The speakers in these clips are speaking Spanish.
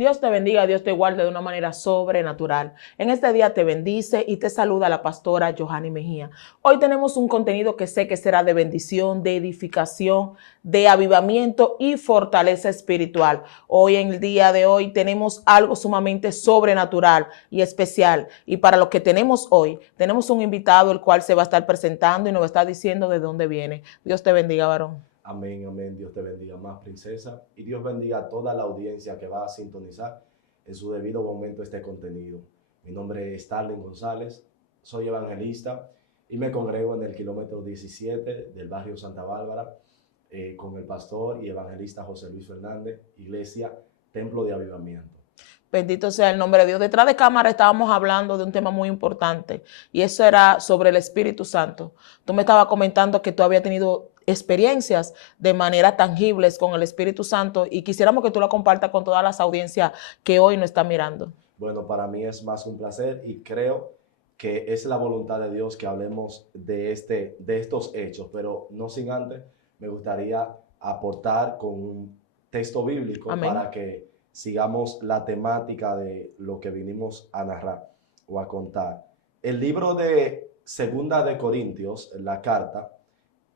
Dios te bendiga, Dios te guarde de una manera sobrenatural. En este día te bendice y te saluda la pastora Johanny Mejía. Hoy tenemos un contenido que sé que será de bendición, de edificación, de avivamiento y fortaleza espiritual. Hoy, en el día de hoy, tenemos algo sumamente sobrenatural y especial. Y para lo que tenemos hoy, tenemos un invitado el cual se va a estar presentando y nos va a estar diciendo de dónde viene. Dios te bendiga, varón. Amén, amén. Dios te bendiga más, princesa. Y Dios bendiga a toda la audiencia que va a sintonizar en su debido momento este contenido. Mi nombre es Starling González, soy evangelista y me congrego en el kilómetro 17 del barrio Santa Bárbara con el pastor y evangelista José Luis Fernández, Iglesia Templo de Avivamiento. Bendito sea el nombre de Dios. Detrás de cámara estábamos hablando de un tema muy importante y eso era sobre el Espíritu Santo. Tú me estabas comentando que tú habías tenido experiencias de manera tangibles con el Espíritu Santo y quisiéramos que tú lo compartas con todas las audiencias que hoy nos están mirando. Bueno, para mí es más un placer y creo que es la voluntad de Dios que hablemos de estos hechos, pero no sin antes me gustaría aportar con un texto bíblico. Amén. Para que sigamos la temática de lo que vinimos a narrar o a contar. El libro de Segunda de Corintios, la carta,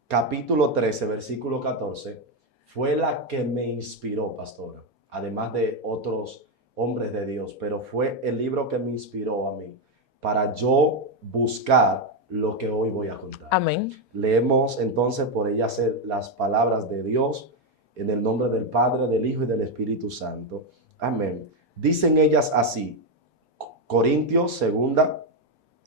capítulo 13, versículo 14, fue la que me inspiró, pastora, además de otros hombres de Dios, pero fue el libro que me inspiró a mí para yo buscar lo que hoy voy a contar. Amén. Leemos entonces por ella hacer las palabras de Dios en el nombre del Padre, del Hijo y del Espíritu Santo. Amén. Dicen ellas así, Corintios segunda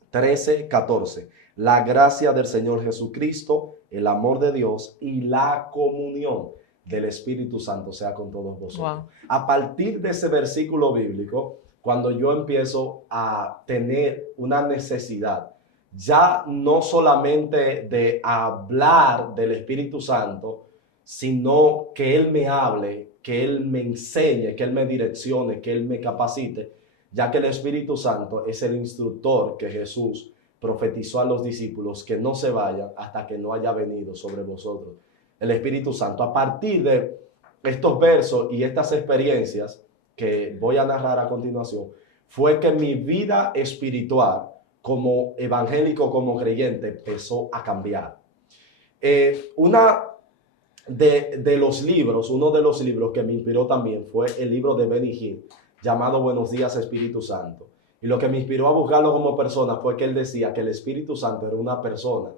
13, 14. La gracia del Señor Jesucristo, el amor de Dios y la comunión del Espíritu Santo sea con todos vosotros. Wow. A partir de ese versículo bíblico, cuando yo empiezo a tener una necesidad, ya no solamente de hablar del Espíritu Santo, sino que Él me hable, que Él me enseñe, que Él me direccione, que Él me capacite, ya que el Espíritu Santo es el instructor que Jesús profetizó a los discípulos que no se vayan hasta que no haya venido sobre vosotros el Espíritu Santo. A partir de estos versos y estas experiencias que voy a narrar a continuación, fue que mi vida espiritual como evangélico, como creyente, empezó a cambiar. Uno de los libros que me inspiró también fue el libro de Benny Hinn, llamado Buenos Días Espíritu Santo. Y lo que me inspiró a buscarlo como persona fue que él decía que el Espíritu Santo era una persona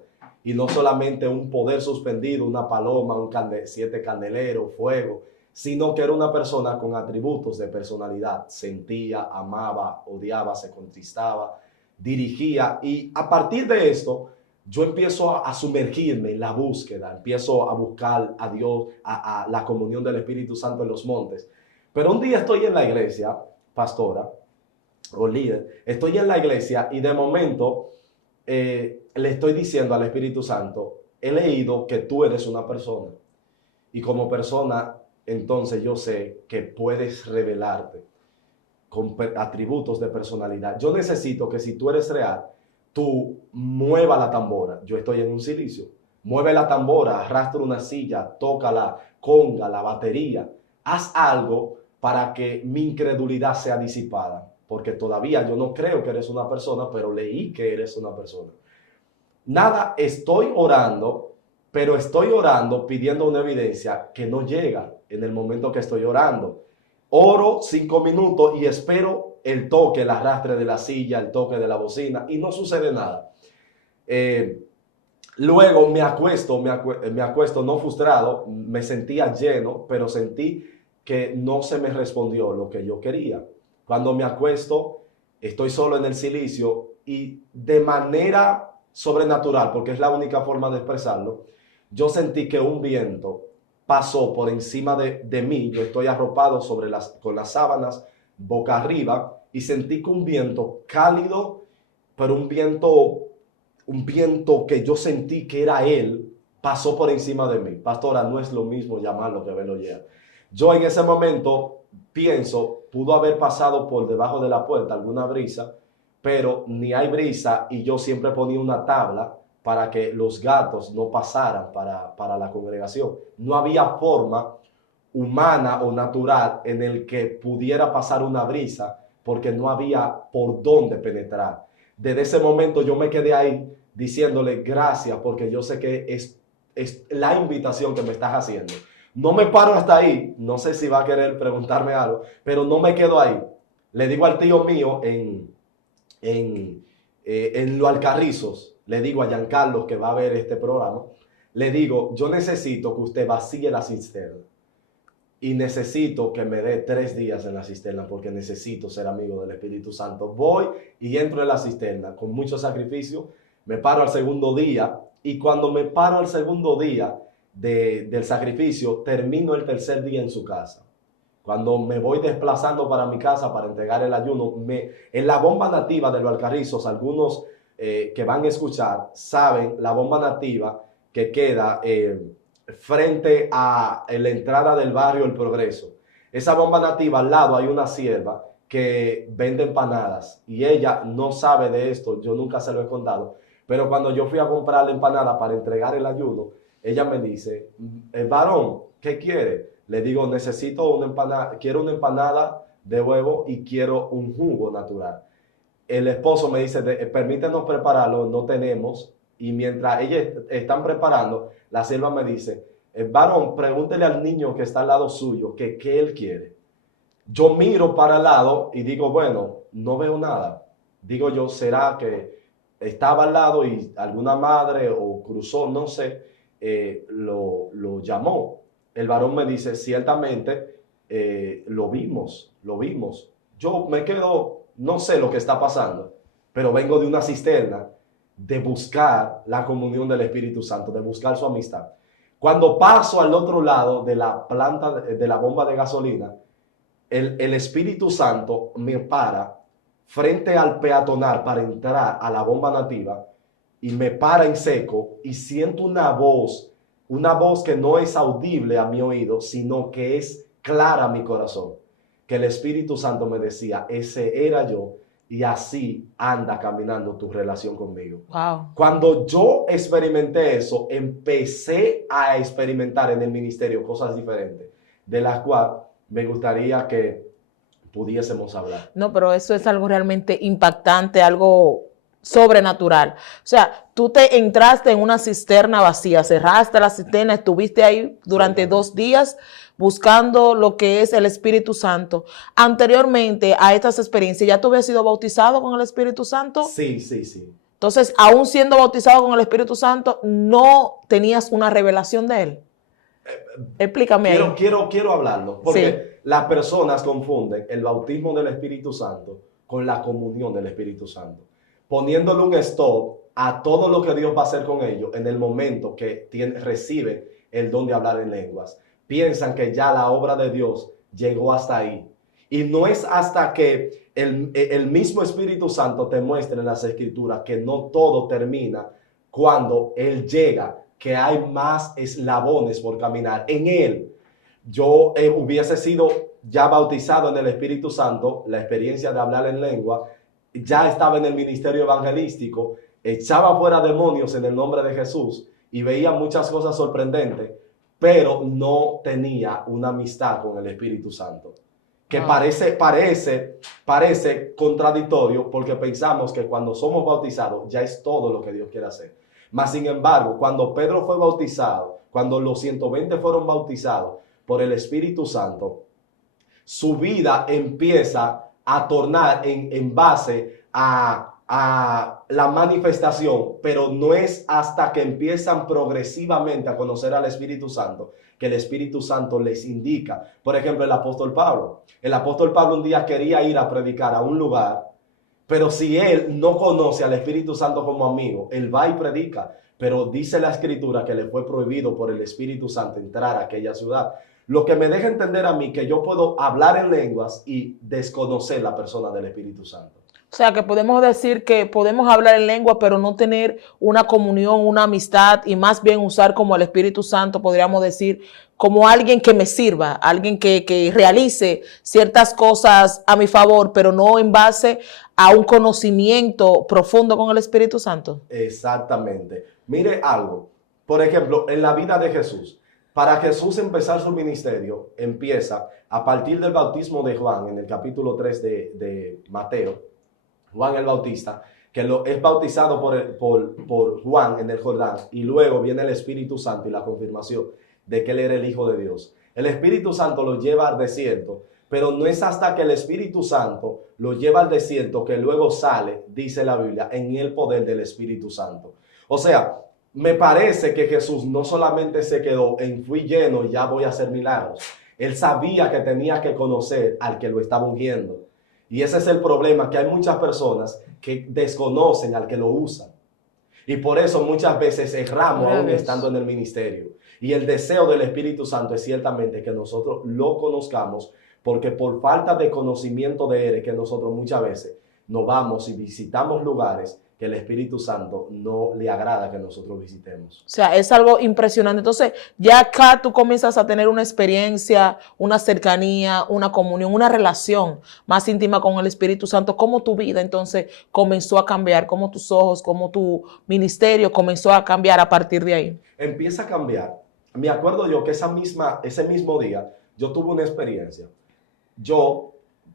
y no solamente un poder suspendido, una paloma, 7 candeleros, fuego, sino que era una persona con atributos de personalidad. Sentía, amaba, odiaba, se contristaba, dirigía. Y a partir de esto, yo empiezo a sumergirme en la búsqueda, empiezo a buscar a Dios, a la comunión del Espíritu Santo en los montes. Pero un día estoy en la iglesia, pastora o líder, estoy en la iglesia y de momento le estoy diciendo al Espíritu Santo, he leído que tú eres una persona y como persona entonces yo sé que puedes revelarte con atributos de personalidad. Yo necesito que si tú eres real, tú mueva la tambora. Yo estoy en un silicio. Mueve la tambora, arrastra una silla, toca la conga, la batería. Haz algo para que mi incredulidad sea disipada. Porque todavía yo no creo que eres una persona, pero leí que eres una persona. Nada, estoy orando, pero estoy orando pidiendo una evidencia que no llega en el momento que estoy orando. Oro 5 minutos y espero el toque, el arrastre de la silla, el toque de la bocina y no sucede nada. Luego me acuesto no frustrado, me sentía lleno, pero sentí que no se me respondió lo que yo quería. Cuando me acuesto, estoy solo en el silicio y de manera sobrenatural, porque es la única forma de expresarlo, yo sentí que un viento pasó por encima de mí. Yo estoy arropado con las sábanas boca arriba y sentí que un viento cálido, pero un viento que yo sentí que era él, pasó por encima de mí. Pastora, no es lo mismo llamarlo que verlo ya. Yo en ese momento pienso, pudo haber pasado por debajo de la puerta alguna brisa, pero ni hay brisa y yo siempre ponía una tabla para que los gatos no pasaran para la congregación. No había forma humana o natural en el que pudiera pasar una brisa porque no había por dónde penetrar. Desde ese momento yo me quedé ahí diciéndole gracias porque yo sé que es la invitación que me estás haciendo. No me paro hasta ahí, no sé si va a querer preguntarme algo, pero no me quedo ahí. Le digo al tío mío en Los Alcarrizos, le digo a Giancarlo que va a ver este programa, le digo, yo necesito que usted vacíe la cisterna y necesito que me dé 3 días en la cisterna porque necesito ser amigo del Espíritu Santo. Voy y entro en la cisterna con mucho sacrificio, me paro al segundo día y cuando me paro al segundo día del sacrificio, termino el tercer día en su casa. Cuando me voy desplazando para mi casa para entregar el ayuno, en la bomba nativa de Los Alcarrizos, algunos que van a escuchar saben la bomba nativa que queda frente a la entrada del barrio El Progreso. Esa bomba nativa, al lado hay una sierva que vende empanadas y ella no sabe de esto, yo nunca se lo he contado, pero cuando yo fui a comprar la empanada para entregar el ayuno, ella me dice, varón, ¿qué quiere? Le digo, necesito una empanada, quiero una empanada de huevo y quiero un jugo natural. El esposo me dice, permítenos prepararlo, no tenemos. Y mientras ellos están preparando, la sierva me dice, varón, pregúntele al niño que está al lado suyo que qué él quiere. Yo miro para el lado y digo, bueno, no veo nada. Digo yo, ¿será que estaba al lado y alguna madre o cruzó, no sé, lo llamó? El varón me dice, ciertamente lo vimos. Yo me quedo, no sé lo que está pasando, pero vengo de una cisterna de buscar la comunión del Espíritu Santo, de buscar su amistad. Cuando paso al otro lado de la planta, de la bomba de gasolina, el Espíritu Santo me para frente al peatonal para entrar a la bomba nativa y me para en seco y siento una voz que no es audible a mi oído, sino que es clara a mi corazón. Que el Espíritu Santo me decía, ese era yo y así anda caminando tu relación conmigo. Wow. Cuando yo experimenté eso, empecé a experimentar en el ministerio cosas diferentes, de las cuales me gustaría que pudiésemos hablar. No, pero eso es algo realmente impactante, algo sobrenatural. O sea, tú te entraste en una cisterna vacía, cerraste la cisterna, estuviste ahí durante 2 días buscando lo que es el Espíritu Santo. Anteriormente a estas experiencias, ¿ya tú habías sido bautizado con el Espíritu Santo? Sí. Entonces, aún siendo bautizado con el Espíritu Santo, ¿no tenías una revelación de él? Explícame ahí. Quiero hablarlo, porque Sí. las personas confunden el bautismo del Espíritu Santo con la comunión del Espíritu Santo, poniéndole un stop a todo lo que Dios va a hacer con ellos en el momento que reciben el don de hablar en lenguas. Piensan que ya la obra de Dios llegó hasta ahí. Y no es hasta que el mismo Espíritu Santo te muestre en las Escrituras que no todo termina cuando Él llega, que hay más eslabones por caminar. En Él, yo hubiese sido ya bautizado en el Espíritu Santo, la experiencia de hablar en lengua, ya estaba en el ministerio evangelístico, echaba fuera demonios en el nombre de Jesús y veía muchas cosas sorprendentes, pero no tenía una amistad con el Espíritu Santo. Que parece contradictorio porque pensamos que cuando somos bautizados ya es todo lo que Dios quiere hacer. Mas, sin embargo, cuando Pedro fue bautizado, cuando los 120 fueron bautizados por el Espíritu Santo, su vida empieza a tornar en base a la manifestación, pero no es hasta que empiezan progresivamente a conocer al Espíritu Santo que el Espíritu Santo les indica. Por ejemplo, el apóstol Pablo. El apóstol Pablo un día quería ir a predicar a un lugar, pero si él no conoce al Espíritu Santo como amigo, él va y predica. Pero dice la Escritura que le fue prohibido por el Espíritu Santo entrar a aquella ciudad. Lo que me deja entender a mí que yo puedo hablar en lenguas y desconocer la persona del Espíritu Santo. O sea, que podemos decir que podemos hablar en lengua, pero no tener una comunión, una amistad, y más bien usar como el Espíritu Santo, podríamos decir, como alguien que me sirva, alguien que realice ciertas cosas a mi favor, pero no en base a un conocimiento profundo con el Espíritu Santo. Exactamente. Mire algo. Por ejemplo, en la vida de Jesús, Para Jesús empezar su ministerio, empieza a partir del bautismo de Juan, en el capítulo 3 de Mateo, Juan el Bautista, que es bautizado por Juan en el Jordán, y luego viene el Espíritu Santo y la confirmación de que él era el Hijo de Dios. El Espíritu Santo lo lleva al desierto, pero no es hasta que el Espíritu Santo lo lleva al desierto que luego sale, dice la Biblia, en el poder del Espíritu Santo. O sea, me parece que Jesús no solamente se quedó en fui lleno y ya voy a hacer milagros. Él sabía que tenía que conocer al que lo estaba ungiendo. Y ese es el problema, que hay muchas personas que desconocen al que lo usan. Y por eso muchas veces erramos aún estando en el ministerio. Y el deseo del Espíritu Santo es ciertamente que nosotros lo conozcamos, porque por falta de conocimiento de Él es que nosotros muchas veces nos vamos y visitamos lugares que el Espíritu Santo no le agrada que nosotros visitemos. O sea, es algo impresionante. Entonces, ya acá tú comienzas a tener una experiencia, una cercanía, una comunión, una relación más íntima con el Espíritu Santo. ¿Cómo tu vida entonces comenzó a cambiar? ¿Cómo tus ojos, cómo tu ministerio comenzó a cambiar a partir de ahí? Empieza a cambiar. Me acuerdo yo que ese mismo día yo tuve una experiencia.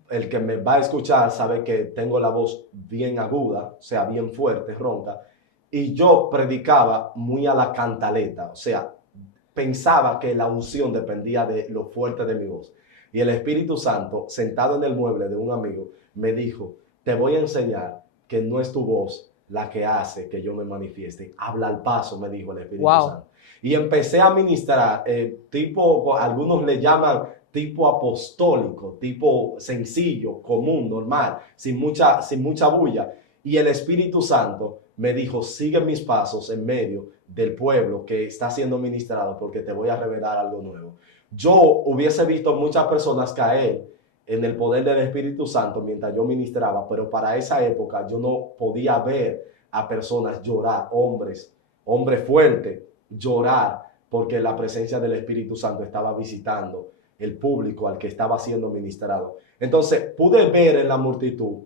El que me va a escuchar sabe que tengo la voz bien aguda, o sea, bien fuerte, ronca, y yo predicaba muy a la cantaleta, o sea, pensaba que la unción dependía de lo fuerte de mi voz. Y el Espíritu Santo, sentado en el mueble de un amigo, me dijo, te voy a enseñar que no es tu voz la que hace que yo me manifieste. Habla al paso, me dijo el Espíritu Santo. Y empecé a ministrar, algunos le llaman tipo apostólico, tipo sencillo, común, normal, sin mucha bulla. Y el Espíritu Santo me dijo, sigue mis pasos en medio del pueblo que está siendo ministrado, porque te voy a revelar algo nuevo. Yo hubiese visto muchas personas caer en el poder del Espíritu Santo mientras yo ministraba, pero para esa época yo no podía ver a personas llorar, hombres fuertes, llorar, porque la presencia del Espíritu Santo estaba visitando el público al que estaba siendo ministrado. Entonces pude ver en la multitud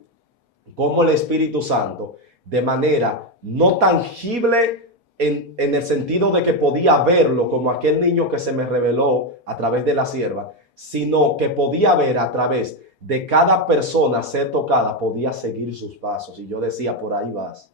cómo el Espíritu Santo, de manera no tangible en el sentido de que podía verlo como aquel niño que se me reveló a través de la sierva, sino que podía ver a través de cada persona ser tocada, podía seguir sus pasos. Y yo decía, por ahí vas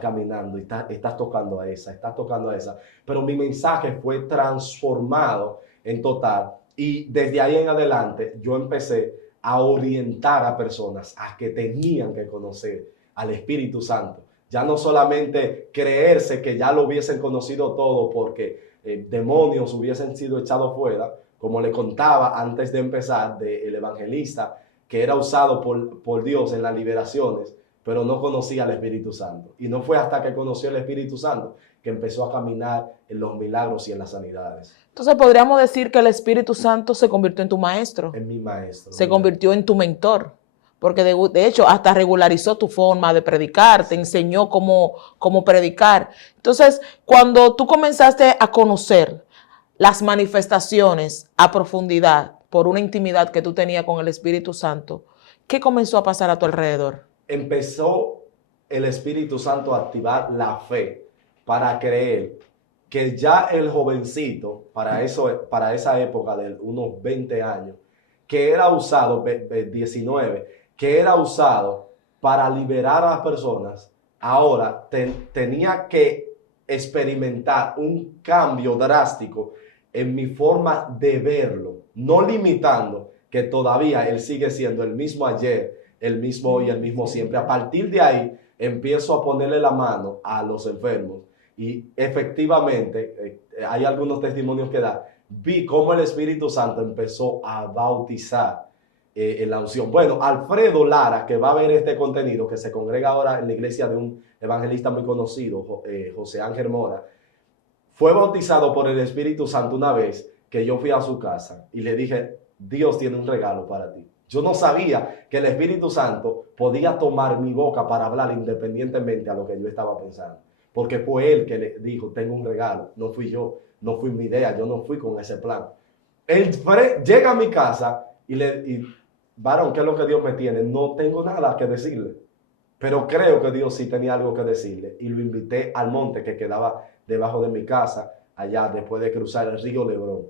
caminando y estás tocando a esa, estás tocando a esa. Pero mi mensaje fue transformado en total. Y desde ahí en adelante yo empecé a orientar a personas a que tenían que conocer al Espíritu Santo. Ya no solamente creerse que ya lo hubiesen conocido todo porque demonios hubiesen sido echados fuera, como le contaba antes de empezar del evangelista que era usado por Dios en las liberaciones, pero no conocía al Espíritu Santo. Y no fue hasta que conoció el Espíritu Santo que empezó a caminar en los milagros y en las sanidades. Entonces podríamos decir que el Espíritu Santo se convirtió en tu maestro. En mi maestro. Se convirtió en tu mentor. Porque de hecho hasta regularizó tu forma de predicar, te enseñó cómo predicar. Entonces, cuando tú comenzaste a conocer las manifestaciones a profundidad por una intimidad que tú tenías con el Espíritu Santo, ¿qué comenzó a pasar a tu alrededor? Empezó el Espíritu Santo a activar la fe para creer que ya el jovencito, para esa época de unos 20 años, que era usado, 19, que era usado para liberar a las personas, ahora tenía que experimentar un cambio drástico en mi forma de verlo, no limitando que todavía él sigue siendo el mismo ayer, el mismo hoy, el mismo siempre. A partir de ahí empiezo a ponerle la mano a los enfermos y efectivamente hay algunos testimonios que da. Vi cómo el Espíritu Santo empezó a bautizar en la unción. Bueno, Alfredo Lara, que va a ver este contenido, que se congrega ahora en la iglesia de un evangelista muy conocido, José Ángel Mora, fue bautizado por el Espíritu Santo una vez que yo fui a su casa y le dije, Dios tiene un regalo para ti. Yo no sabía que el Espíritu Santo podía tomar mi boca para hablar independientemente a lo que yo estaba pensando. Porque fue él que le dijo, tengo un regalo. No fui yo, no fui mi idea, yo no fui con ese plan. Él llega a mi casa y varón, ¿qué es lo que Dios me tiene? No tengo nada que decirle. Pero creo que Dios sí tenía algo que decirle. Y lo invité al monte que quedaba debajo de mi casa, allá después de cruzar el río Lebrón.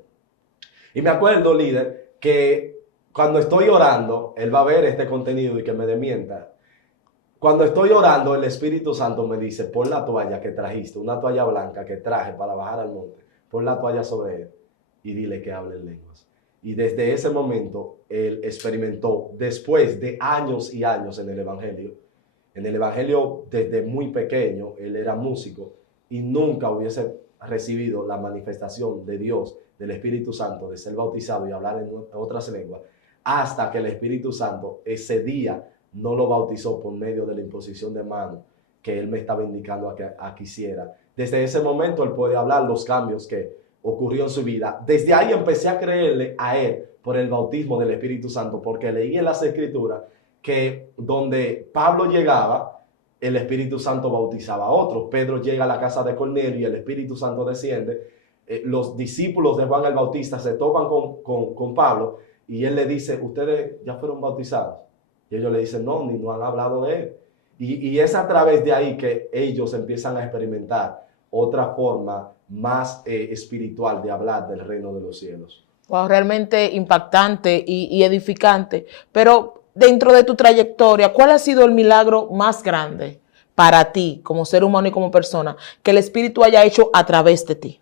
Y me acuerdo, líder, que cuando estoy orando, él va a ver este contenido y que me desmienta. Cuando estoy orando, el Espíritu Santo me dice, pon la toalla que trajiste, una toalla blanca que traje para bajar al monte, pon la toalla sobre él y dile que hable en lenguas. Y desde ese momento, él experimentó, después de años y años en el Evangelio desde muy pequeño, él era músico y nunca hubiese recibido la manifestación de Dios, del Espíritu Santo, de ser bautizado y hablar en otras lenguas, hasta que el Espíritu Santo ese día no lo bautizó por medio de la imposición de manos que él me estaba indicando a que hiciera. Desde ese momento él puede hablar los cambios que ocurrió en su vida. Desde ahí empecé a creerle a él por el bautismo del Espíritu Santo, porque leí en las Escrituras que donde Pablo llegaba, el Espíritu Santo bautizaba a otros. Pedro llega a la casa de Cornelio y el Espíritu Santo desciende. Los discípulos de Juan el Bautista se topan con Pablo y él le dice, ¿ustedes ya fueron bautizados? Y ellos le dicen, no, ni nos han hablado de él. Y es a través de ahí que ellos empiezan a experimentar otra forma más espiritual de hablar del reino de los cielos. Wow, realmente impactante y edificante. Pero dentro de tu trayectoria, ¿cuál ha sido el milagro más grande para ti, como ser humano y como persona, que el Espíritu haya hecho a través de ti?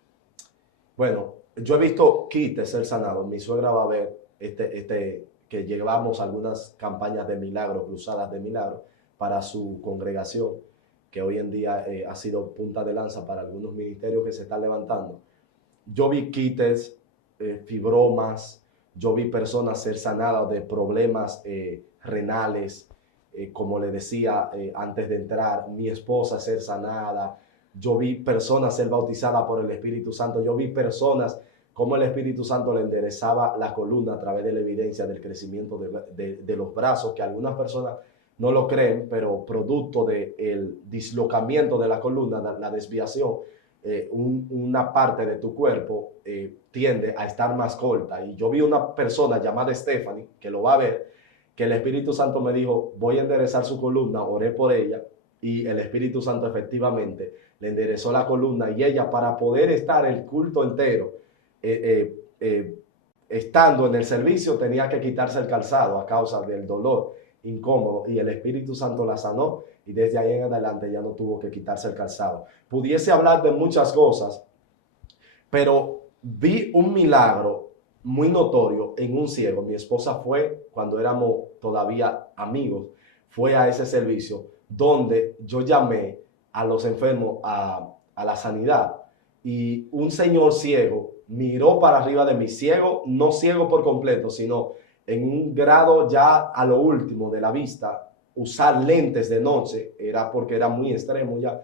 Bueno, yo he visto quites ser sanados. Mi suegra va a ver que llevamos algunas campañas de milagro, cruzadas de milagro, para su congregación, que hoy en día ha sido punta de lanza para algunos ministerios que se están levantando. Yo vi quites, fibromas, yo vi personas ser sanadas de problemas renales, como le decía antes de entrar, mi esposa ser sanada, yo vi personas ser bautizadas por el Espíritu Santo, yo vi personas como el Espíritu Santo le enderezaba la columna a través de la evidencia del crecimiento de los brazos, que algunas personas no lo creen, pero producto del dislocamiento de la columna, la desviación, una parte de tu cuerpo tiende a estar más corta. Y yo vi una persona llamada Stephanie, que lo va a ver, que el Espíritu Santo me dijo, voy a enderezar su columna, oré por ella, y el Espíritu Santo efectivamente le enderezó la columna, y ella, para poder estar el culto entero, estando en el servicio, tenía que quitarse el calzado a causa del dolor incómodo, y el Espíritu Santo la sanó, y desde ahí en adelante ya no tuvo que quitarse el calzado. Pudiese hablar de muchas cosas, pero vi un milagro muy notorio en un ciego. Mi esposa fue, cuando éramos todavía amigos, fue a ese servicio donde yo llamé a los enfermos a la sanidad, y un señor ciego miró para arriba de mí, ciego, no ciego por completo, sino en un grado ya a lo último de la vista. Usar lentes de noche era porque era muy extremo ya.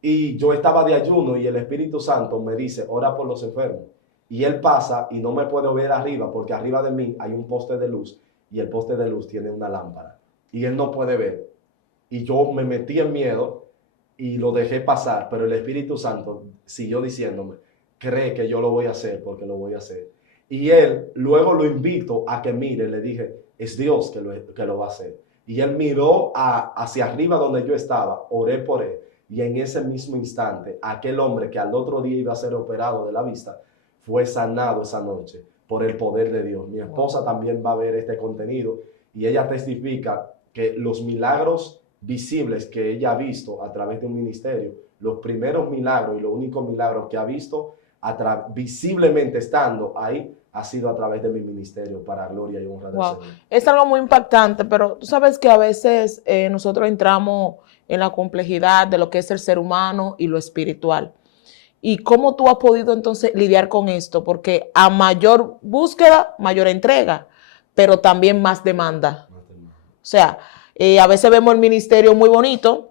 Y yo estaba de ayuno y el Espíritu Santo me dice, ora por los enfermos. Y él pasa y no me puedo ver arriba porque arriba de mí hay un poste de luz y el poste de luz tiene una lámpara. Y él no puede ver. Y yo me metí en miedo y lo dejé pasar, pero el Espíritu Santo siguió diciéndome, cree que yo lo voy a hacer porque lo voy a hacer. Y él, luego lo invito a que mire, le dije, es Dios que lo va a hacer. Y él miró hacia arriba donde yo estaba, oré por él. Y en ese mismo instante, aquel hombre que al otro día iba a ser operado de la vista, fue sanado esa noche por el poder de Dios. Mi esposa también va a ver este contenido y ella testifica que los milagros visibles que ella ha visto a través de un ministerio, los primeros milagros y los únicos milagros que ha visto visiblemente estando ahí, ha sido a través de mi ministerio, para gloria y honra del Señor. Es algo muy impactante, pero tú sabes que a veces nosotros entramos en la complejidad de lo que es el ser humano y lo espiritual. ¿Y cómo tú has podido entonces lidiar con esto? Porque a mayor búsqueda, mayor entrega, pero también más demanda. O sea, a veces vemos el ministerio muy bonito,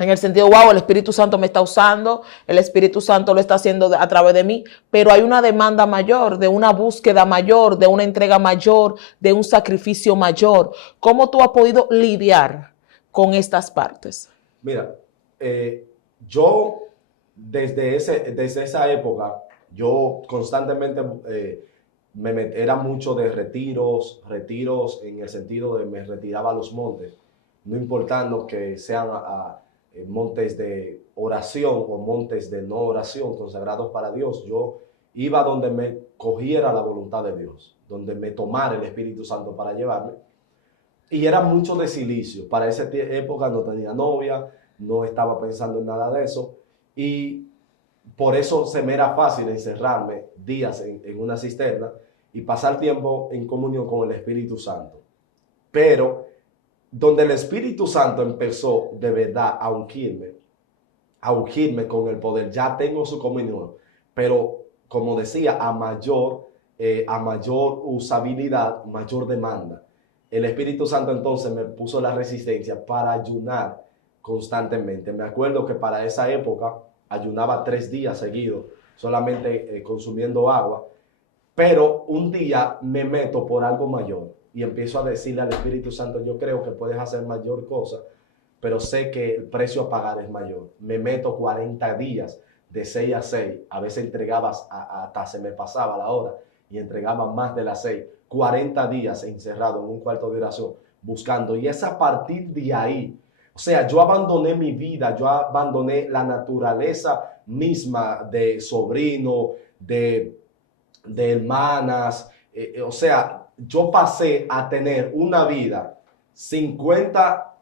en el sentido, wow, el Espíritu Santo me está usando, el Espíritu Santo lo está haciendo a través de mí, pero hay una demanda mayor, de una búsqueda mayor, de una entrega mayor, de un sacrificio mayor. ¿Cómo tú has podido lidiar con estas partes? Mira, yo desde esa época, yo constantemente era mucho de retiros en el sentido de me retiraba a los montes, no importando que sean montes de oración o montes de no oración consagrados para Dios. Yo iba donde me cogiera la voluntad de Dios, donde me tomara el Espíritu Santo para llevarme. Y era mucho de silicio. Para esa época no tenía novia, no estaba pensando en nada de eso. Y por eso se me era fácil encerrarme días en una cisterna y pasar tiempo en comunión con el Espíritu Santo. Pero donde el Espíritu Santo empezó de verdad a ungirme con el poder, ya tengo su comunión, pero como decía, a mayor usabilidad, mayor demanda. El Espíritu Santo entonces me puso la resistencia para ayunar constantemente. Me acuerdo que para esa época ayunaba 3 días seguidos, solamente consumiendo agua, pero un día me meto por algo mayor y empiezo a decirle al Espíritu Santo, yo creo que puedes hacer mayor cosa, pero sé que el precio a pagar es mayor. Me meto 40 días de 6 a 6, a veces entregaba hasta se me pasaba la hora y entregaba más de las 6, 40 días encerrado en un cuarto de oración buscando, y es a partir de ahí, o sea, yo abandoné mi vida, yo abandoné la naturaleza misma de sobrino, de hermanas, o sea, yo pasé a tener una vida 50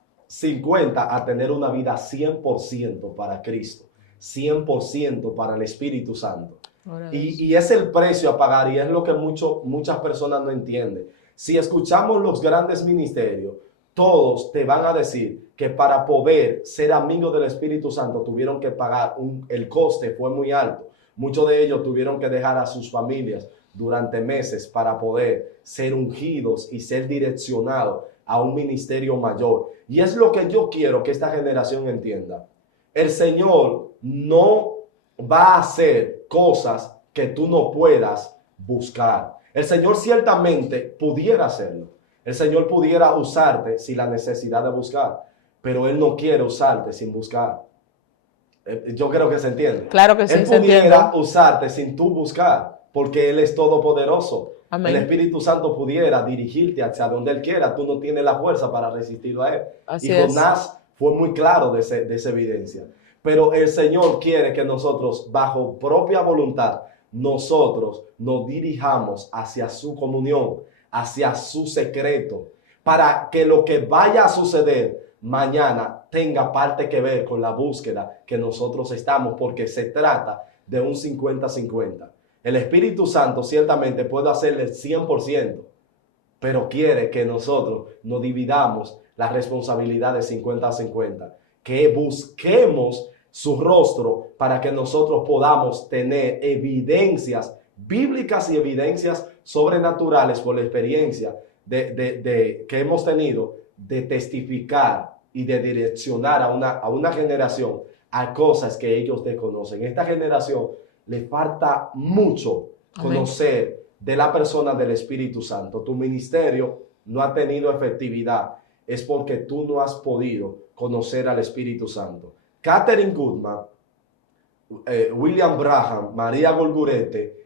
a tener una vida 100% para Cristo, 100% para el Espíritu Santo. Y es el precio a pagar, y es lo que muchas personas no entienden. Si escuchamos los grandes ministerios, todos te van a decir que para poder ser amigos del Espíritu Santo tuvieron que pagar, el coste fue muy alto. Muchos de ellos tuvieron que dejar a sus familias durante meses para poder ser ungidos y ser direccionados a un ministerio mayor. Y es lo que yo quiero que esta generación entienda. El Señor no va a hacer cosas que tú no puedas buscar. El Señor ciertamente pudiera hacerlo. El Señor pudiera usarte sin la necesidad de buscar, pero Él no quiere usarte sin buscar. Yo creo que se entiende. Claro que sí, Él pudiera usarte sin tú buscar, porque Él es todopoderoso. Amén. El Espíritu Santo pudiera dirigirte hacia donde Él quiera. Tú no tienes la fuerza para resistirlo a Él. Así y Jonás fue muy claro de esa evidencia. Pero el Señor quiere que nosotros, bajo propia voluntad, nosotros nos dirijamos hacia su comunión, hacia su secreto, para que lo que vaya a suceder mañana tenga parte que ver con la búsqueda que nosotros estamos, porque se trata de un 50-50. El Espíritu Santo ciertamente puede hacerle el 100%, pero quiere que nosotros nos dividamos las responsabilidades 50-50, que busquemos su rostro para que nosotros podamos tener evidencias bíblicas y evidencias sobrenaturales por la experiencia que hemos tenido de testificar y de direccionar a una generación a cosas que ellos desconocen. Esta generación le falta mucho conocer de la persona del Espíritu Santo. Tu ministerio no ha tenido efectividad, es porque tú no has podido conocer al Espíritu Santo. Catherine Goodman, William Branham, María Golgurete,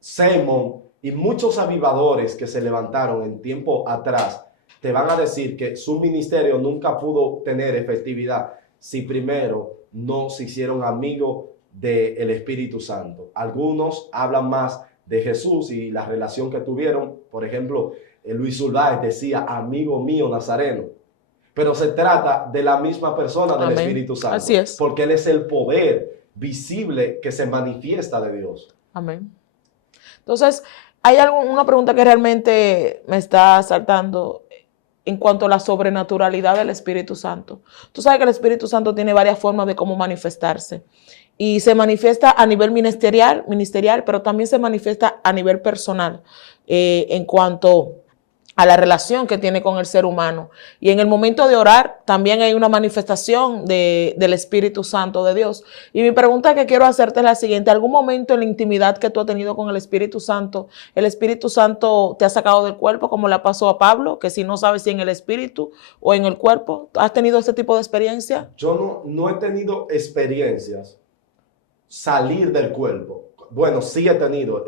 Simon y muchos avivadores que se levantaron en tiempo atrás te van a decir que su ministerio nunca pudo tener efectividad si primero no se hicieron amigos del Espíritu Santo. Algunos hablan más de Jesús y la relación que tuvieron. Por ejemplo, Luis Urbáez decía, amigo mío Nazareno. Pero se trata de la misma persona del Espíritu Santo. Así es. Porque Él es el poder visible que se manifiesta de Dios. Amén. Entonces, hay una pregunta que realmente me está saltando en cuanto a la sobrenaturalidad del Espíritu Santo. Tú sabes que el Espíritu Santo tiene varias formas de cómo manifestarse. Y se manifiesta a nivel ministerial, pero también se manifiesta a nivel personal en cuanto a la relación que tiene con el ser humano. Y en el momento de orar también hay una manifestación del Espíritu Santo de Dios. Y mi pregunta que quiero hacerte es la siguiente. ¿Algún momento en la intimidad que tú has tenido con el Espíritu Santo te ha sacado del cuerpo, como le pasó a Pablo, que si no sabes si en el Espíritu o en el cuerpo? ¿Has tenido ese tipo de experiencia? Yo no he tenido experiencias salir del cuerpo. Bueno, sí he tenido,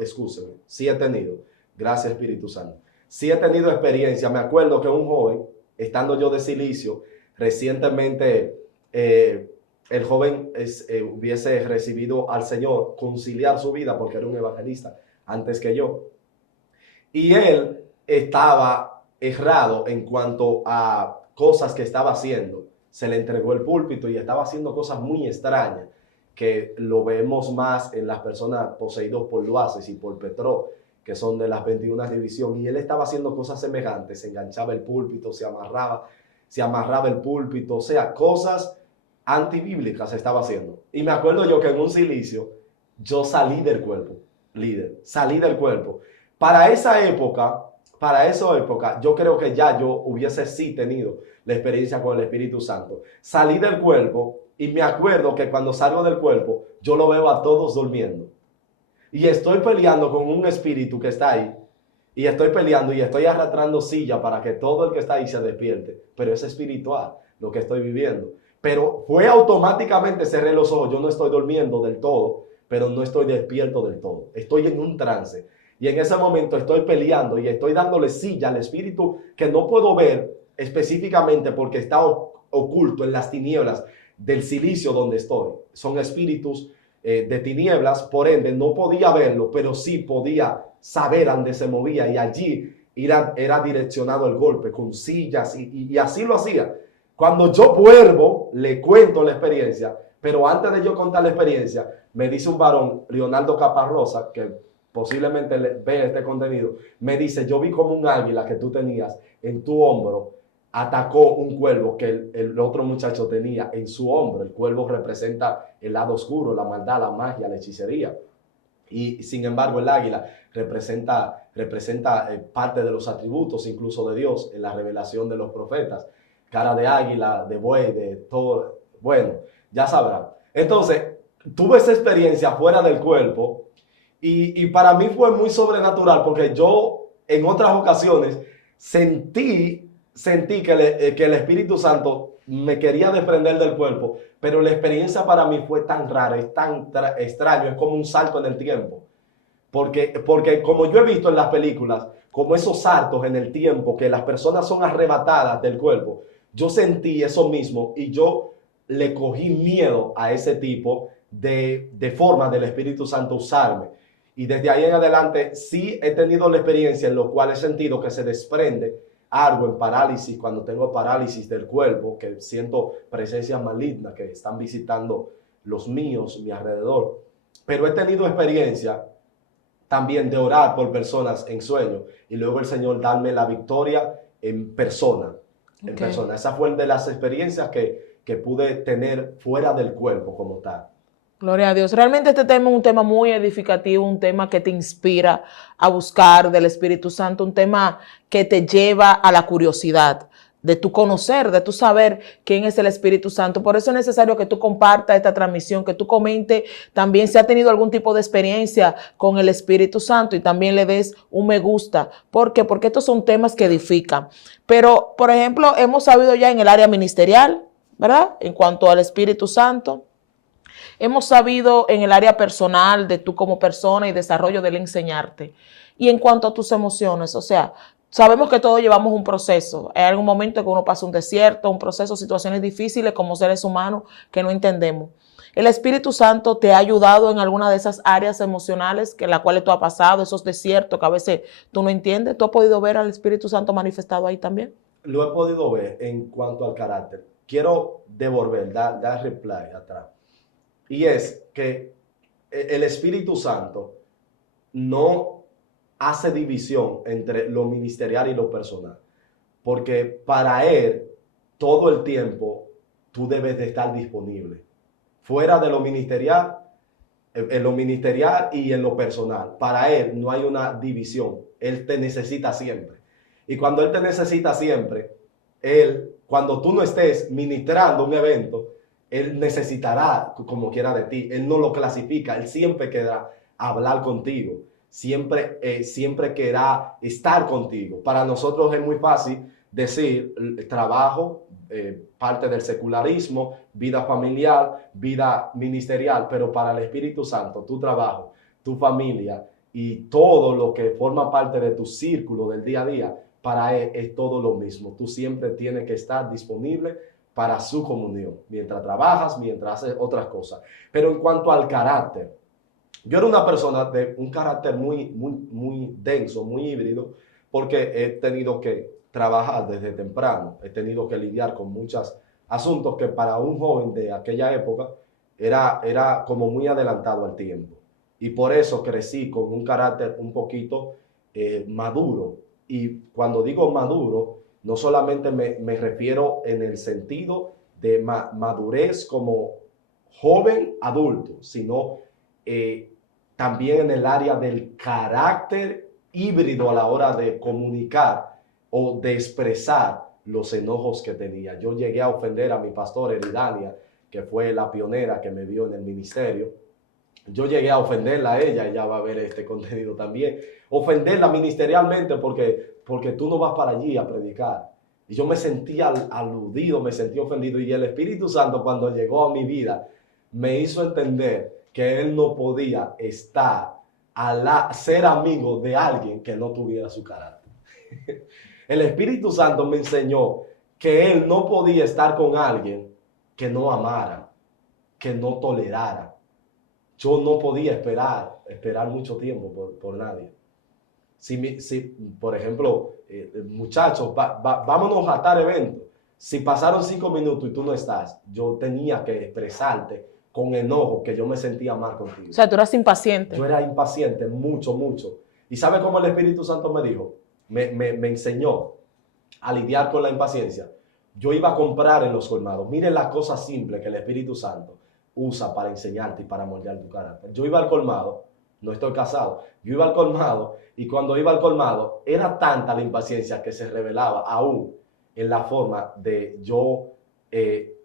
sí he tenido. Gracias, Espíritu Santo. Sí he tenido experiencia. Me acuerdo que un joven, estando yo de silicio, recientemente el joven hubiese recibido al Señor, conciliar su vida porque era un evangelista antes que yo. Y él estaba errado en cuanto a cosas que estaba haciendo. Se le entregó el púlpito y estaba haciendo cosas muy extrañas, que lo vemos más en las personas poseídas por Luaces y por Petró, que son de las 21 divisiones. Y él estaba haciendo cosas semejantes, se enganchaba el púlpito, se amarraba el púlpito, o sea, cosas antibíblicas se estaba haciendo. Y me acuerdo yo que en un silicio yo salí del cuerpo, líder, salí del cuerpo. Para esa época, yo creo que ya yo hubiese sí tenido la experiencia con el Espíritu Santo. Salí del cuerpo y me acuerdo que cuando salgo del cuerpo, yo lo veo a todos durmiendo. Y estoy peleando con un espíritu que está ahí. Y estoy peleando y estoy arrastrando silla para que todo el que está ahí se despierte. Pero es espiritual lo que estoy viviendo. Pero fue automáticamente, cerré los ojos. Yo no estoy durmiendo del todo, pero no estoy despierto del todo. Estoy en un trance. Y en ese momento estoy peleando y estoy dándole silla al espíritu que no puedo ver específicamente porque está oculto en las tinieblas del silicio donde estoy. Son espíritus de tinieblas, por ende no podía verlo, pero sí podía saber a dónde se movía y allí era direccionado el golpe con sillas y así lo hacía. Cuando yo vuelvo, le cuento la experiencia, pero antes de yo contar la experiencia, me dice un varón, Leonardo Caparrosa, que posiblemente ve este contenido, me dice, yo vi como un águila que tú tenías en tu hombro, atacó un cuervo que el otro muchacho tenía en su hombro. El cuervo representa el lado oscuro, la maldad, la magia, la hechicería. Y sin embargo el águila representa parte de los atributos incluso de Dios en la revelación de los profetas. Cara de águila, de buey, de todo. Bueno, ya sabrán. Entonces, tuve esa experiencia fuera del cuerpo y para mí fue muy sobrenatural porque yo en otras ocasiones sentí que el Espíritu Santo me quería desprender del cuerpo, pero la experiencia para mí fue tan rara, es tan extraño, es como un salto en el tiempo. Porque como yo he visto en las películas, como esos saltos en el tiempo, que las personas son arrebatadas del cuerpo, yo sentí eso mismo y yo le cogí miedo a ese tipo de forma del Espíritu Santo usarme. Y desde ahí en adelante sí he tenido la experiencia en lo cual he sentido que se desprende algo en parálisis, cuando tengo parálisis del cuerpo, que siento presencias malignas que están visitando los míos, mi alrededor. Pero he tenido experiencia también de orar por personas en sueño y luego el Señor darme la victoria en persona. En persona. Esa fue una de las experiencias que pude tener fuera del cuerpo como tal. Gloria a Dios. Realmente este tema es un tema muy edificativo, un tema que te inspira a buscar del Espíritu Santo, un tema que te lleva a la curiosidad de tu conocer, de tu saber quién es el Espíritu Santo. Por eso es necesario que tú compartas esta transmisión, que tú comentes también si has tenido algún tipo de experiencia con el Espíritu Santo y también le des un me gusta. ¿Por qué? Porque estos son temas que edifican. Pero, por ejemplo, hemos sabido ya en el área ministerial, ¿verdad? En cuanto al Espíritu Santo. Hemos sabido en el área personal de tú como persona y desarrollo del enseñarte. Y en cuanto a tus emociones, o sea, sabemos que todos llevamos un proceso. Hay algún momento que uno pasa un desierto, un proceso, situaciones difíciles como seres humanos que no entendemos. ¿El Espíritu Santo te ha ayudado en alguna de esas áreas emocionales que las cuales tú has pasado, esos desiertos que a veces tú no entiendes? ¿Tú has podido ver al Espíritu Santo manifestado ahí también? Lo he podido ver en cuanto al carácter. Quiero devolver, dar reply atrás. Y es que el Espíritu Santo no hace división entre lo ministerial y lo personal. Porque para Él, todo el tiempo, tú debes de estar disponible. Fuera de lo ministerial, en lo ministerial y en lo personal. Para Él no hay una división. Él te necesita siempre. Y cuando Él te necesita siempre, cuando tú no estés ministrando un evento, Él necesitará como quiera de ti. Él no lo clasifica. Él siempre querrá hablar contigo. Siempre querrá estar contigo. Para nosotros es muy fácil decir trabajo, parte del secularismo, vida familiar, vida ministerial. Pero para el Espíritu Santo, tu trabajo, tu familia y todo lo que forma parte de tu círculo del día a día, para Él es todo lo mismo. Tú siempre tienes que estar disponible para su comunión, mientras trabajas, mientras haces otras cosas. Pero en cuanto al carácter, yo era una persona de un carácter muy denso, muy híbrido, porque he tenido que trabajar desde temprano, he tenido que lidiar con muchos asuntos que para un joven de aquella época era como muy adelantado al tiempo. Y por eso crecí con un carácter un poquito maduro. Y cuando digo maduro, no solamente me refiero en el sentido de madurez como joven adulto, sino también en el área del carácter híbrido a la hora de comunicar o de expresar los enojos que tenía. Yo llegué a ofender a mi pastora Eridania, que fue la pionera que me vio en el ministerio. Yo llegué a ofenderla a ella va a ver este contenido también. Ofenderla ministerialmente porque tú no vas para allí a predicar. Y yo me sentía aludido, me sentí ofendido. Y el Espíritu Santo, cuando llegó a mi vida, me hizo entender que él no podía ser amigo de alguien que no tuviera su carácter. El Espíritu Santo me enseñó que él no podía estar con alguien que no amara, que no tolerara. Yo no podía esperar mucho tiempo por nadie. Si, por ejemplo, muchachos, vámonos a tal evento. Si pasaron 5 minutos y tú no estás, yo tenía que expresarte con enojo que yo me sentía mal contigo. O sea, tú eras impaciente. Yo era impaciente, mucho. ¿Y sabe cómo el Espíritu Santo me dijo? Me enseñó a lidiar con la impaciencia. Yo iba a comprar en los colmados. Miren las cosas simples que el Espíritu Santo usa para enseñarte y para moldear tu carácter. Yo iba al colmado, no estoy casado, yo iba al colmado y cuando iba al colmado era tanta la impaciencia que se revelaba aún en la forma de yo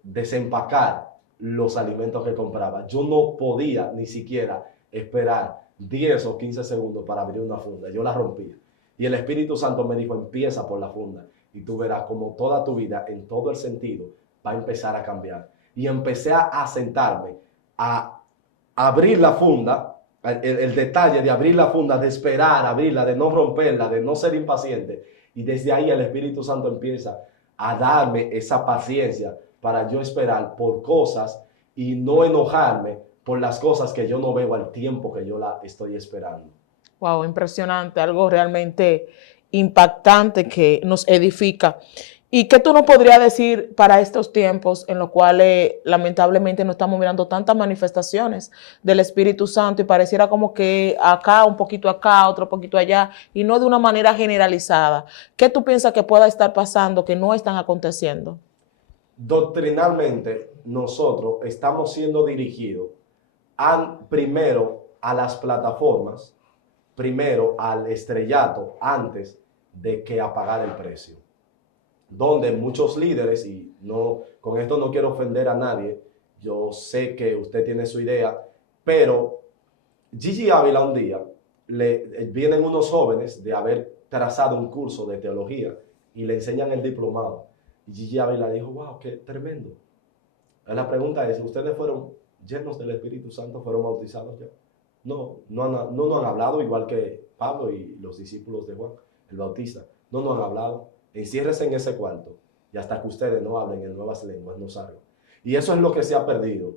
desempacar los alimentos que compraba. Yo no podía ni siquiera esperar 10 o 15 segundos para abrir una funda. Yo la rompía. Y el Espíritu Santo me dijo, empieza por la funda y tú verás como toda tu vida, en todo el sentido, va a empezar a cambiar. Y empecé a sentarme, a abrir la funda, el detalle de abrir la funda, de esperar abrirla, de no romperla, de no ser impaciente. Y desde ahí el Espíritu Santo empieza a darme esa paciencia para yo esperar por cosas y no enojarme por las cosas que yo no veo al tiempo que yo la estoy esperando. Wow, impresionante, algo realmente impactante que nos edifica. ¿Y qué tú nos podrías decir para estos tiempos en los cuales lamentablemente no estamos mirando tantas manifestaciones del Espíritu Santo y pareciera como que acá, un poquito acá, otro poquito allá y no de una manera generalizada? ¿Qué tú piensas que pueda estar pasando que no están aconteciendo? Doctrinalmente, nosotros estamos siendo dirigidos primero a las plataformas, primero al estrellato, antes de que a pagar el precio. Donde muchos líderes, y no, con esto no quiero ofender a nadie, yo sé que usted tiene su idea, pero Gigi Ávila un día, vienen unos jóvenes de haber trazado un curso de teología y le enseñan el diplomado. Y Gigi Ávila dijo, wow, qué tremendo. La pregunta es, ¿ustedes fueron llenos del Espíritu Santo, fueron bautizados ya? No han hablado, igual que Pablo y los discípulos de Juan, el Bautista. No han hablado. Enciérrese en ese cuarto y hasta que ustedes no hablen en nuevas lenguas no salgan. Y eso es lo que se ha perdido,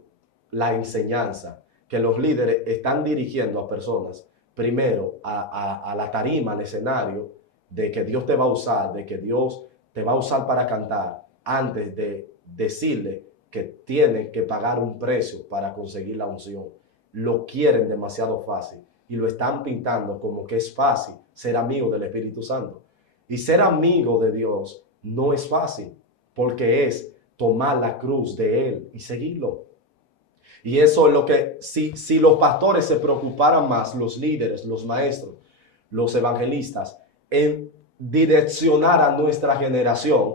la enseñanza, que los líderes están dirigiendo a personas primero a la tarima, al escenario, de que Dios te va a usar, de que Dios te va a usar para cantar, antes de decirle que tienen que pagar un precio para conseguir la unción. Lo quieren demasiado fácil y lo están pintando como que es fácil ser amigo del Espíritu Santo. Y ser amigo de Dios no es fácil, porque es tomar la cruz de Él y seguirlo. Y eso es lo que, si los pastores se preocuparan más, los líderes, los maestros, los evangelistas, en direccionar a nuestra generación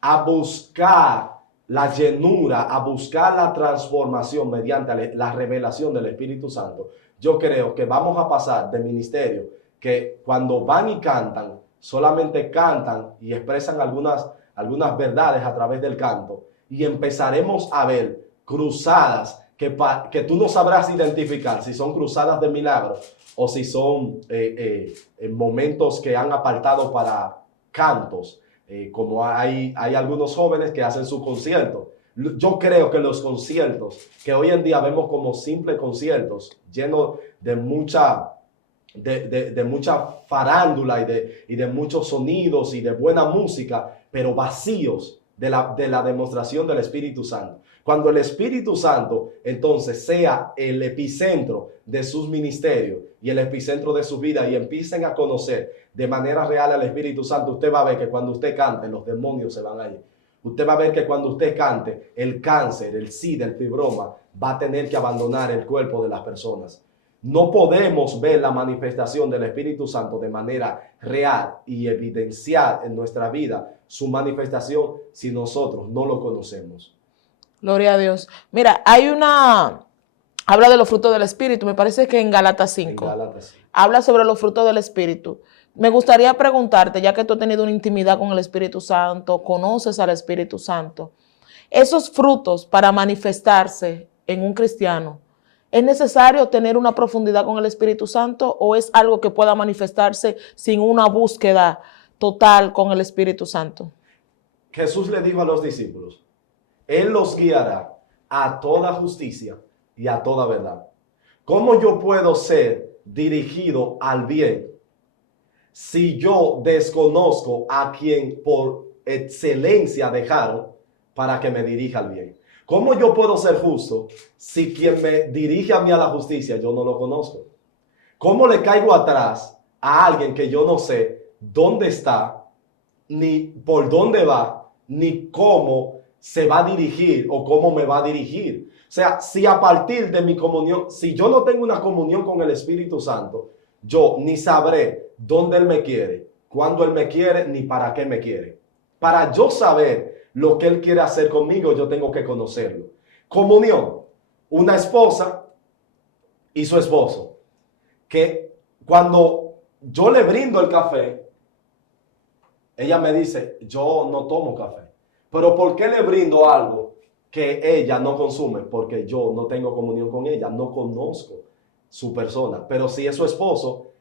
a buscar la llenura, a buscar la transformación mediante la revelación del Espíritu Santo, yo creo que vamos a pasar de ministerio que cuando van y cantan, solamente cantan y expresan algunas verdades a través del canto, y empezaremos a ver cruzadas que tú no sabrás identificar si son cruzadas de milagros o si son momentos que han apartado para cantos, como hay algunos jóvenes que hacen su concierto. Yo creo que los conciertos que hoy en día vemos como simples conciertos, llenos de mucha farándula y de muchos sonidos y de buena música, pero vacíos de la demostración del Espíritu Santo. Cuando el Espíritu Santo entonces sea el epicentro de sus ministerios y el epicentro de su vida y empiecen a conocer de manera real al Espíritu Santo, usted va a ver que cuando usted cante, los demonios se van a ir. Usted va a ver que cuando usted cante, el cáncer, el SIDA, el fibroma, va a tener que abandonar el cuerpo de las personas. No podemos ver la manifestación del Espíritu Santo de manera real y evidenciar en nuestra vida su manifestación si nosotros no lo conocemos. Gloria a Dios. Mira, habla de los frutos del Espíritu, me parece que en Gálatas 5. En Gálatas 5. Habla sobre los frutos del Espíritu. Me gustaría preguntarte, ya que tú has tenido una intimidad con el Espíritu Santo, conoces al Espíritu Santo, esos frutos para manifestarse en un cristiano, ¿es necesario tener una profundidad con el Espíritu Santo o es algo que pueda manifestarse sin una búsqueda total con el Espíritu Santo? Jesús le dijo a los discípulos, Él los guiará a toda justicia y a toda verdad. ¿Cómo yo puedo ser dirigido al bien si yo desconozco a quien por excelencia dejaron para que me dirija al bien? ¿Cómo yo puedo ser justo si quien me dirige a mí a la justicia yo no lo conozco? ¿Cómo le caigo atrás a alguien que yo no sé dónde está, ni por dónde va, ni cómo se va a dirigir o cómo me va a dirigir? O sea, si a partir de mi comunión, si yo no tengo una comunión con el Espíritu Santo, yo ni sabré dónde Él me quiere, cuándo Él me quiere, ni para qué me quiere. Para yo saber lo que Él quiere hacer conmigo, yo tengo que conocerlo. Comunión, una esposa y su esposo, que cuando yo le brindo el café, ella me dice, yo no tomo café. Pero ¿por qué le brindo algo que ella no consume? Porque yo no tengo comunión con ella, no conozco su persona. Pero si es su esposo,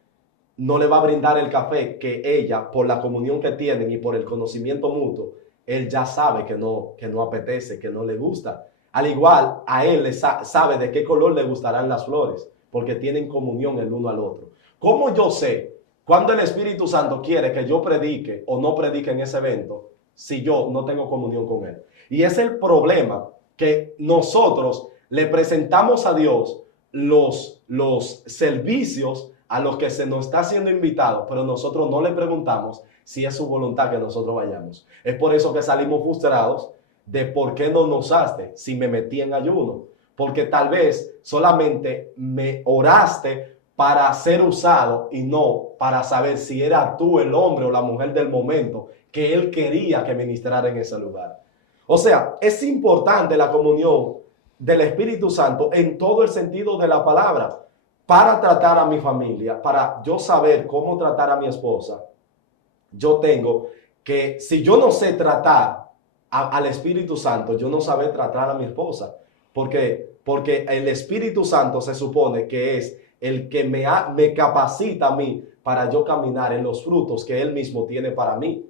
no le va a brindar el café que ella, por la comunión que tienen y por el conocimiento mutuo, él ya sabe que no apetece, que no le gusta. Al igual, a él sabe de qué color le gustarán las flores, porque tienen comunión el uno al otro. ¿Cómo yo sé cuando el Espíritu Santo quiere que yo predique o no predique en ese evento si yo no tengo comunión con Él? Y es el problema, que nosotros le presentamos a Dios los servicios a los que se nos está siendo invitado, pero nosotros no le preguntamos si es su voluntad que nosotros vayamos. Es por eso que salimos frustrados de por qué no nos usaste si me metí en ayuno. Porque tal vez solamente me oraste para ser usado y no para saber si era tú el hombre o la mujer del momento que Él quería que ministrara en ese lugar. O sea, es importante la comunión del Espíritu Santo en todo el sentido de la palabra. Para tratar a mi familia, para yo saber cómo tratar a mi esposa, yo tengo que, si yo no sé tratar al Espíritu Santo, yo no sabré tratar a mi esposa. Porque el Espíritu Santo se supone que es el que me capacita a mí para yo caminar en los frutos que Él mismo tiene para mí.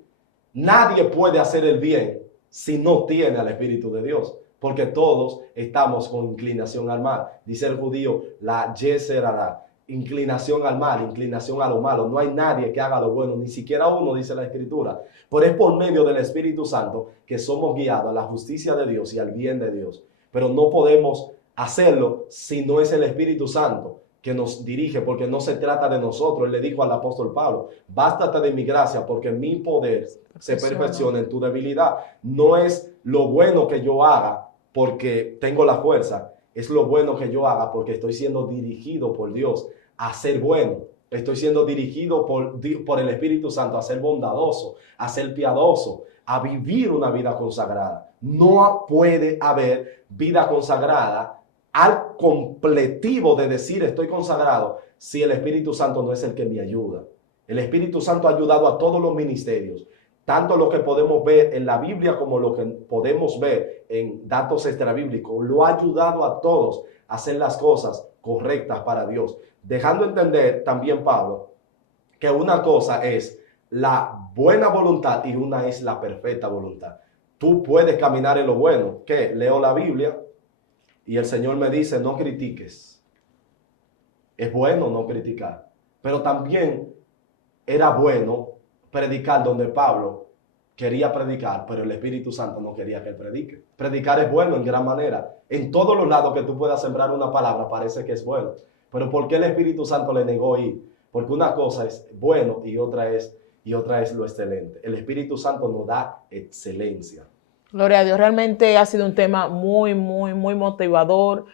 Nadie puede hacer el bien si no tiene al Espíritu de Dios. Porque todos estamos con inclinación al mal. Dice el judío, la yeserara, inclinación al mal, inclinación a lo malo. No hay nadie que haga lo bueno, ni siquiera uno, dice la Escritura. Pero es por medio del Espíritu Santo que somos guiados a la justicia de Dios y al bien de Dios. Pero no podemos hacerlo si no es el Espíritu Santo que nos dirige, porque no se trata de nosotros. Él le dijo al apóstol Pablo, bástate de mi gracia, porque mi poder se perfecciona en tu debilidad. No es lo bueno que yo haga porque tengo la fuerza, es lo bueno que yo haga porque estoy siendo dirigido por Dios a ser bueno. Estoy siendo dirigido por el Espíritu Santo a ser bondadoso, a ser piadoso, a vivir una vida consagrada. No puede haber vida consagrada al completivo de decir estoy consagrado si el Espíritu Santo no es el que me ayuda. El Espíritu Santo ha ayudado a todos los ministerios, tanto lo que podemos ver en la Biblia como lo que podemos ver en datos extrabíblicos. Lo ha ayudado a todos a hacer las cosas correctas para Dios. Dejando entender también Pablo que una cosa es la buena voluntad y una es la perfecta voluntad. Tú puedes caminar en lo bueno. ¿Qué? Leo la Biblia y el Señor me dice, no critiques. Es bueno no criticar. Pero también era bueno predicar donde Pablo quería predicar, pero el Espíritu Santo no quería que él predique. Predicar es bueno en gran manera. En todos los lados que tú puedas sembrar una palabra parece que es bueno. Pero ¿por qué el Espíritu Santo le negó ir? Porque una cosa es bueno y otra es lo excelente. El Espíritu Santo nos da excelencia. Gloria a Dios, realmente ha sido un tema muy, muy, muy motivador,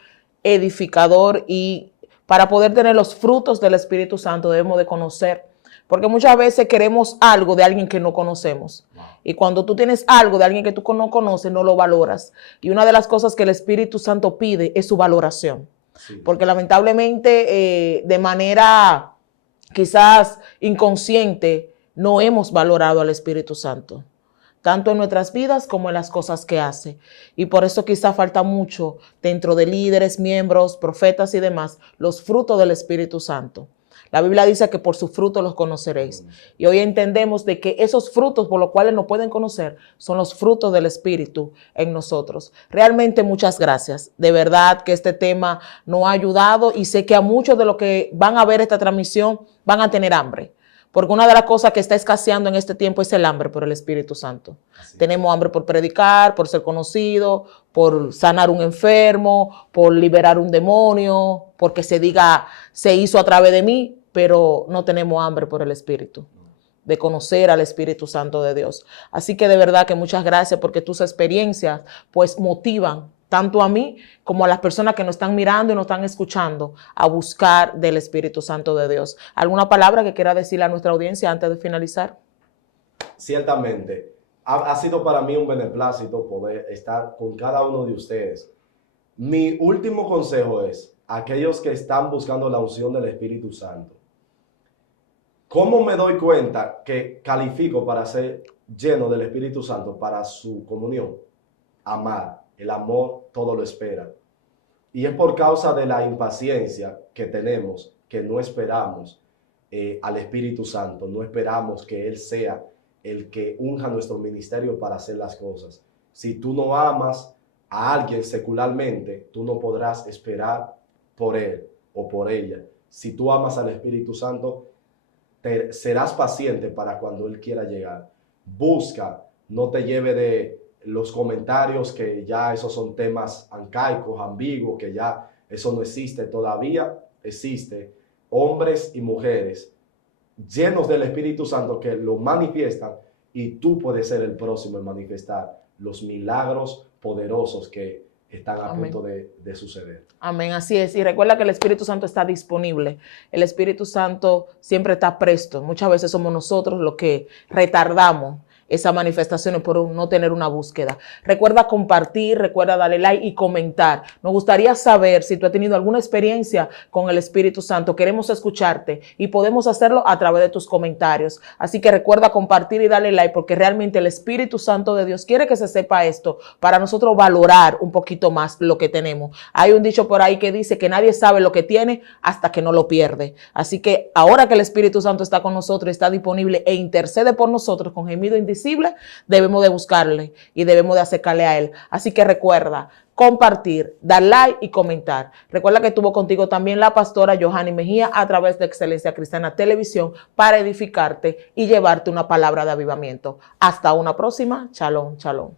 edificador, y para poder tener los frutos del Espíritu Santo debemos de conocer, porque muchas veces queremos algo de alguien que no conocemos. Wow. Y cuando tú tienes algo de alguien que tú no conoces, no lo valoras. Y una de las cosas que el Espíritu Santo pide es su valoración. Sí. Porque lamentablemente de manera quizás inconsciente no hemos valorado al Espíritu Santo, tanto en nuestras vidas como en las cosas que hace. Y por eso quizá falta mucho dentro de líderes, miembros, profetas y demás, los frutos del Espíritu Santo. La Biblia dice que por sus frutos los conoceréis. Y hoy entendemos de que esos frutos por los cuales nos pueden conocer son los frutos del Espíritu en nosotros. Realmente muchas gracias. De verdad que este tema nos ha ayudado y sé que a muchos de los que van a ver esta transmisión van a tener hambre. Porque una de las cosas que está escaseando en este tiempo es el hambre por el Espíritu Santo. Tenemos hambre por predicar, por ser conocido, por sanar un enfermo, por liberar un demonio, porque se diga, se hizo a través de mí, pero no tenemos hambre por el Espíritu, de conocer al Espíritu Santo de Dios. Así que de verdad que muchas gracias, porque tus experiencias pues motivan tanto a mí como a las personas que nos están mirando y nos están escuchando a buscar del Espíritu Santo de Dios. ¿Alguna palabra que quiera decirle a nuestra audiencia antes de finalizar? Ciertamente, ha sido para mí un beneplácito poder estar con cada uno de ustedes. Mi último consejo es a aquellos que están buscando la unción del Espíritu Santo. ¿Cómo me doy cuenta que califico para ser lleno del Espíritu Santo para su comunión? Amar. El amor todo lo espera. Y es por causa de la impaciencia que tenemos, que no esperamos al Espíritu Santo, no esperamos que Él sea el que unja nuestro ministerio para hacer las cosas. Si tú no amas a alguien secularmente, tú no podrás esperar por él o por ella. Si tú amas al Espíritu Santo, serás paciente para cuando Él quiera llegar. Busca, no te lleve de los comentarios, que ya esos son temas arcaicos, ambiguos, que ya eso no existe todavía. Existe hombres y mujeres llenos del Espíritu Santo que lo manifiestan, y tú puedes ser el próximo en manifestar los milagros poderosos que están a punto de suceder. Amén, así es. Y recuerda que el Espíritu Santo está disponible. El Espíritu Santo siempre está presto. Muchas veces somos nosotros los que retardamos esas manifestaciones por no tener una búsqueda. Recuerda compartir, recuerda darle like y comentar. Nos gustaría saber si tú has tenido alguna experiencia con el Espíritu Santo. Queremos escucharte y podemos hacerlo a través de tus comentarios. Así que recuerda compartir y darle like, porque realmente el Espíritu Santo de Dios quiere que se sepa esto para nosotros valorar un poquito más lo que tenemos. Hay un dicho por ahí que dice que nadie sabe lo que tiene hasta que no lo pierde. Así que ahora que el Espíritu Santo está con nosotros, está disponible e intercede por nosotros con gemido indicible, debemos de buscarle y debemos de acercarle a Él. Así que recuerda compartir, dar like y comentar. Recuerda que estuvo contigo también la pastora Johanny Mejía a través de Excelencia Cristiana Televisión para edificarte y llevarte una palabra de avivamiento. Hasta una próxima. Shalom, shalom.